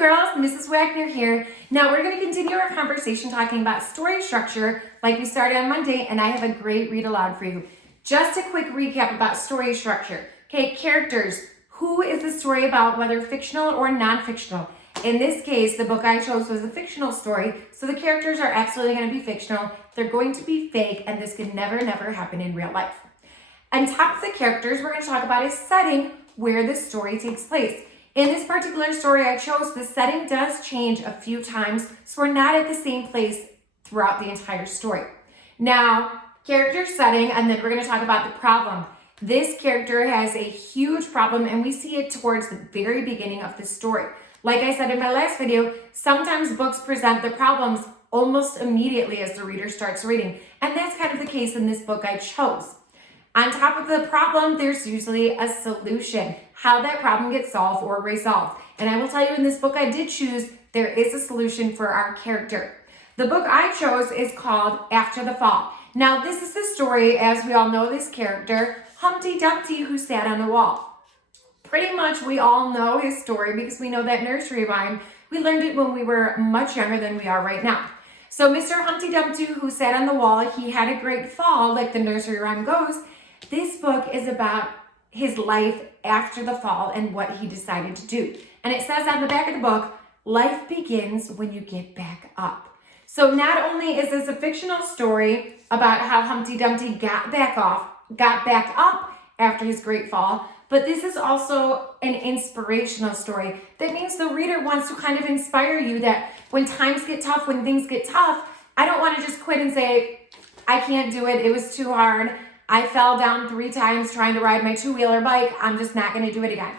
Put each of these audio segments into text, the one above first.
girls, Mrs. Wagner here. Now we're going to continue our conversation talking about story structure like we started on Monday, and I have a great read aloud for you. Just a quick recap about story structure. Okay, characters. Who is the story about, whether fictional or non-fictional? In this case, the book I chose was a fictional story, so the characters are absolutely going to be fictional. They're going to be fake, and this could never happen in real life. On top of the characters, we're going to talk about a setting where the story takes place. In this particular story I chose, the setting does change a few times, so we're not at the same place throughout the entire story. Now, character setting, and then we're going to talk about the problem. This character has a huge problem, and we see it towards the very beginning of the story. Like I said in my last video, sometimes books present the problems almost immediately as the reader starts reading, and that's kind of the case in this book I chose. On top of the problem, there's usually a solution, how that problem gets solved or resolved. And I will tell you, in this book I did choose, there is a solution for our character. The book I chose is called After the Fall. Now, this is the story, as we all know this character, Humpty Dumpty, who sat on the wall. Pretty much we all know his story because we know that nursery rhyme. We learned it when we were much younger than we are right now. So Mr. Humpty Dumpty, who sat on the wall, he had a great fall, like the nursery rhyme goes. This book is about his life after the fall and what he decided to do. And it says on the back of the book, life begins when you get back up. So not only is this a fictional story about how Humpty Dumpty got back up after his great fall, but this is also an inspirational story. That means the reader wants to kind of inspire you that when times get tough, when things get tough, I don't want to just quit and say, I can't do it, it was too hard. I fell down 3 times trying to ride my 2-wheeler bike. I'm just not going to do it again.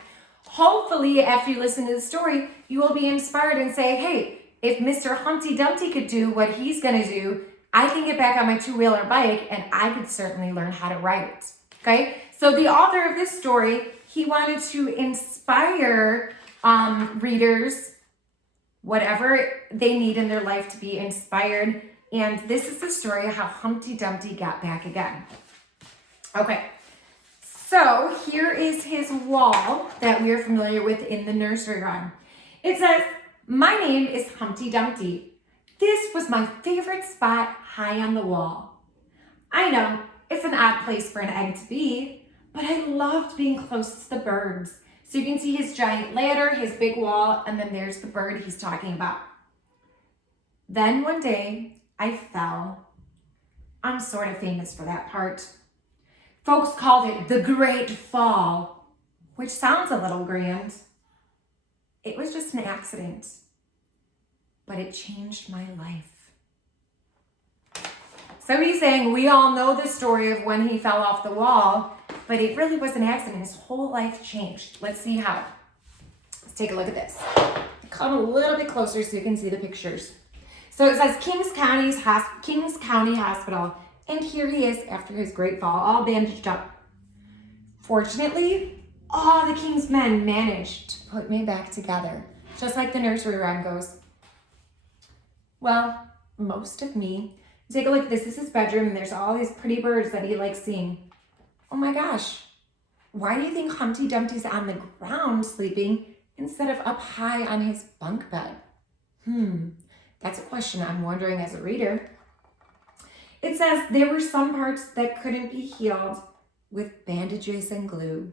Hopefully, after you listen to the story, you will be inspired and say, hey, if Mr. Humpty Dumpty could do what he's going to do, I can get back on my 2-wheeler bike and I could certainly learn how to ride it. Okay? So the author of this story, he wanted to inspire readers, whatever they need in their life to be inspired. And this is the story of how Humpty Dumpty got back again. Okay, so here is his wall that we are familiar with in the nursery rhyme. It says, my name is Humpty Dumpty. This was my favorite spot high on the wall. I know, it's an odd place for an egg to be, but I loved being close to the birds. So you can see his giant ladder, his big wall, and then there's the bird he's talking about. Then one day, I fell. I'm sort of famous for that part. Folks called it the Great Fall, which sounds a little grand. It was just an accident, but it changed my life. So he's saying we all know the story of when he fell off the wall, but it really was an accident. His whole life changed. Let's see how. Let's take a look at this. Come a little bit closer so you can see the pictures. So it says Kings County Hospital. And here he is after his great fall, all bandaged up. Fortunately, all the king's men managed to put me back together, just like the nursery rhyme goes. Well, most of me. Take a look, this is his bedroom, and there's all these pretty birds that he likes seeing. Oh my gosh, why do you think Humpty Dumpty's on the ground sleeping instead of up high on his bunk bed? That's a question I'm wondering as a reader. It says there were some parts that couldn't be healed with bandages and glue.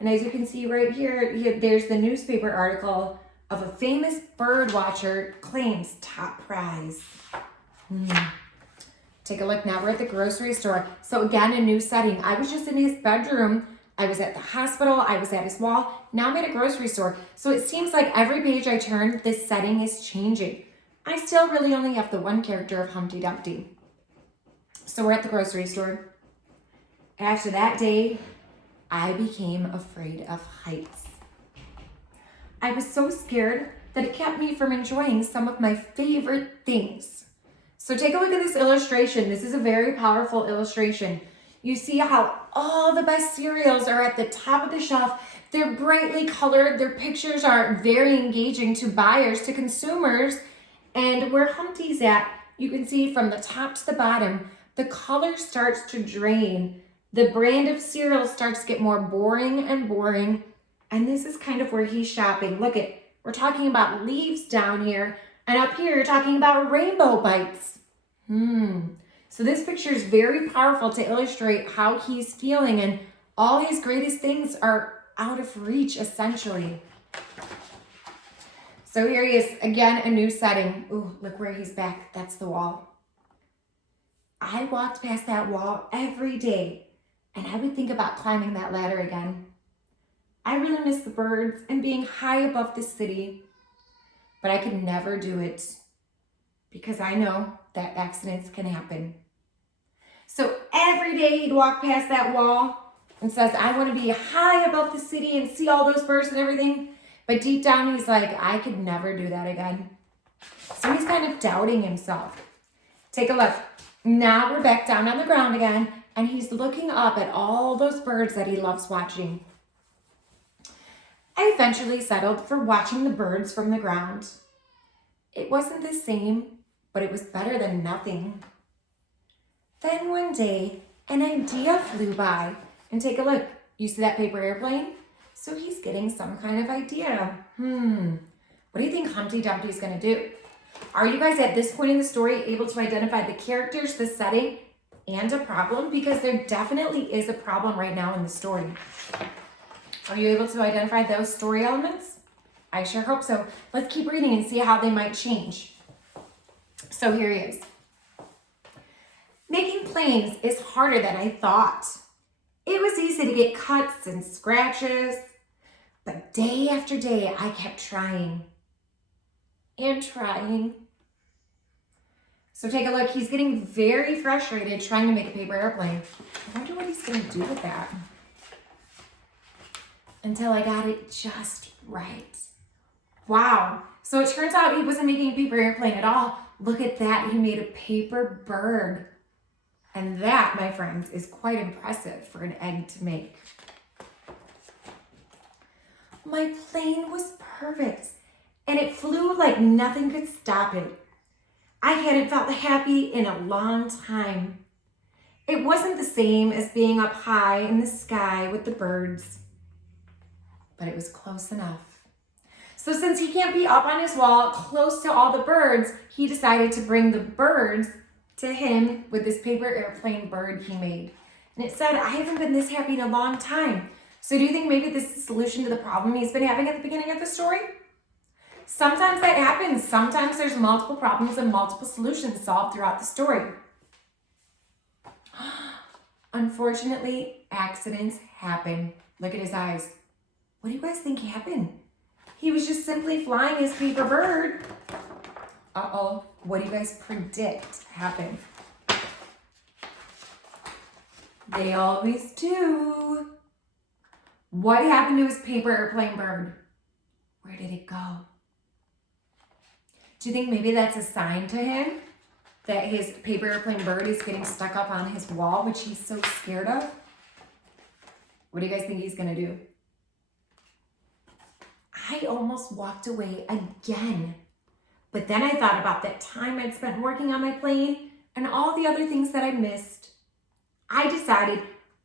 And as you can see right here, there's the newspaper article of a famous bird watcher claims top prize. Take a look now. We're at the grocery store. So again, a new setting. I was just in his bedroom. I was at the hospital. I was at his wall. Now I'm at a grocery store. So it seems like every page I turn, this setting is changing. I still really only have the one character of Humpty Dumpty. So we're at the grocery store. After that day, I became afraid of heights. I was so scared that it kept me from enjoying some of my favorite things. So take a look at this illustration. This is a very powerful illustration. You see how all the best cereals are at the top of the shelf. They're brightly colored. Their pictures are very engaging to buyers, to consumers. And where Humpty's at, you can see from the top to the bottom, the color starts to drain. The brand of cereal starts to get more boring and boring. And this is kind of where he's shopping. Look at we're talking about leaves down here, and up here, you're talking about rainbow bites. So this picture is very powerful to illustrate how he's feeling, and all his greatest things are out of reach, essentially. So here he is, again, a new setting. Ooh, look where he's back. That's the wall. I walked past that wall every day, and I would think about climbing that ladder again. I really miss the birds and being high above the city, but I could never do it because I know that accidents can happen. So every day he'd walk past that wall and says, I want to be high above the city and see all those birds and everything. But deep down, he's like, I could never do that again. So he's kind of doubting himself. Take a look. Now we're back down on the ground again, and he's looking up at all those birds that he loves watching. I eventually settled for watching the birds from the ground. It wasn't the same, but it was better than nothing. Then one day, an idea flew by. And take a look. You see that paper airplane? So he's getting some kind of idea. What do you think Humpty Dumpty's going to do? Are you guys at this point in the story able to identify the characters, the setting, and a problem? Because there definitely is a problem right now in the story. Are you able to identify those story elements? I sure hope so. Let's keep reading and see how they might change. So here he is. Making planes is harder than I thought. It was easy to get cuts and scratches, but day after day I kept trying and trying. So take a look. He's getting very frustrated trying to make a paper airplane. I wonder what he's going to do with that. Until I got it just right. Wow. So it turns out he wasn't making a paper airplane at all. Look at that. He made a paper bird. And that, my friends, is quite impressive for an egg to make. My plane was perfect, and it flew like nothing could stop it. I hadn't felt happy in a long time. It wasn't the same as being up high in the sky with the birds, but it was close enough. So since he can't be up on his wall close to all the birds, he decided to bring the birds to him with this paper airplane bird he made. And it said, I haven't been this happy in a long time. So do you think maybe this is the solution to the problem he's been having at the beginning of the story? Sometimes that happens. Sometimes there's multiple problems and multiple solutions solved throughout the story. Unfortunately, accidents happen. Look at his eyes. What do you guys think happened? He was just simply flying his paper bird. Uh-oh. What do you guys predict happened? They always do. What happened to his paper airplane bird? Where did it go? Do you think maybe that's a sign to him that his paper airplane bird is getting stuck up on his wall, which he's so scared of? What do you guys think he's going to do? I almost walked away again. But then I thought about that time I'd spent working on my plane and all the other things that I missed. I decided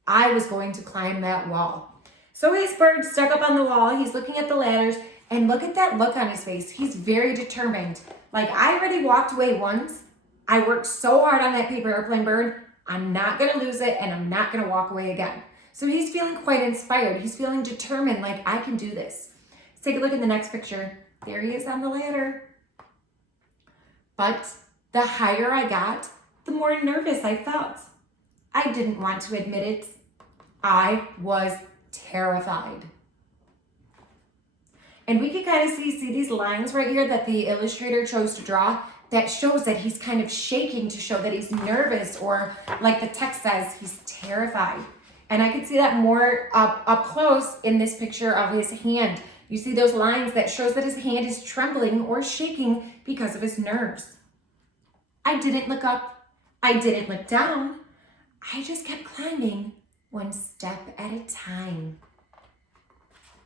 I was going to climb that wall. So his bird's stuck up on the wall. He's looking at the ladders, and look at that look on his face. He's very determined. Like, I already walked away once. I worked so hard on that paper airplane bird. I'm not going to lose it, and I'm not going to walk away again. So he's feeling quite inspired. He's feeling determined, like, I can do this. Let's take a look at the next picture. There he is on the ladder. But the higher I got, the more nervous I felt. I didn't want to admit it. I was terrified. And we can kind of see these lines right here that the illustrator chose to draw that shows that he's kind of shaking to show that he's nervous, or like the text says, he's terrified. And I could see that more up close in this picture of his hand. You see those lines that shows that his hand is trembling or shaking because of his nerves. I didn't look up. I didn't look down. I just kept climbing one step at a time.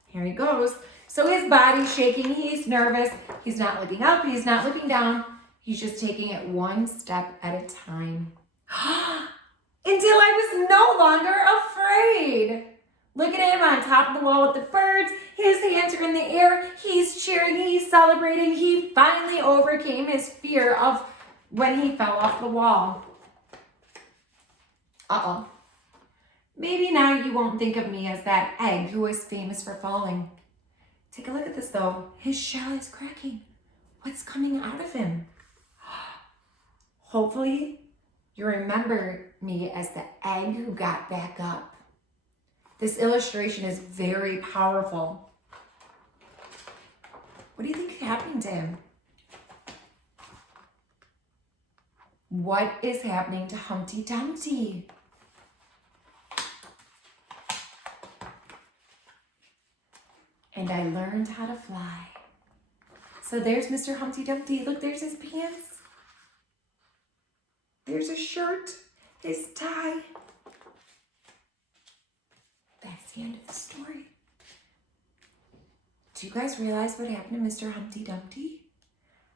Here he goes. So his body's shaking. He's nervous. He's not looking up. He's not looking down. He's just taking it one step at a time. Until I was no longer afraid. Look at him on top of the wall with the birds. His hands are in the air. He's cheering. He's celebrating. He finally overcame his fear of when he fell off the wall. Uh-oh. Maybe now you won't think of me as that egg who is famous for falling. Take a look at this though. His shell is cracking. What's coming out of him? Hopefully you remember me as the egg who got back up. This illustration is very powerful. What do you think is happening to him? What is happening to Humpty Dumpty? And I learned how to fly. So there's Mr. Humpty Dumpty. Look, there's his pants. There's his shirt, his tie. That's the end of the story. Do you guys realize what happened to Mr. Humpty Dumpty?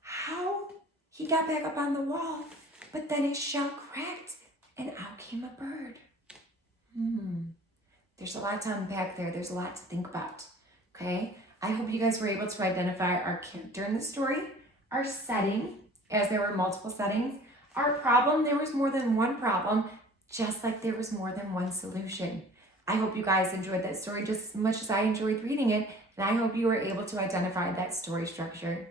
How he got back up on the wall, but then his shell cracked and out came a bird. There's a lot to unpack there. There's a lot to think about, okay? I hope you guys were able to identify our character in the story, our setting, as there were multiple settings, our problem, there was more than one problem, just like there was more than one solution. I hope you guys enjoyed that story just as much as I enjoyed reading it, and I hope you were able to identify that story structure.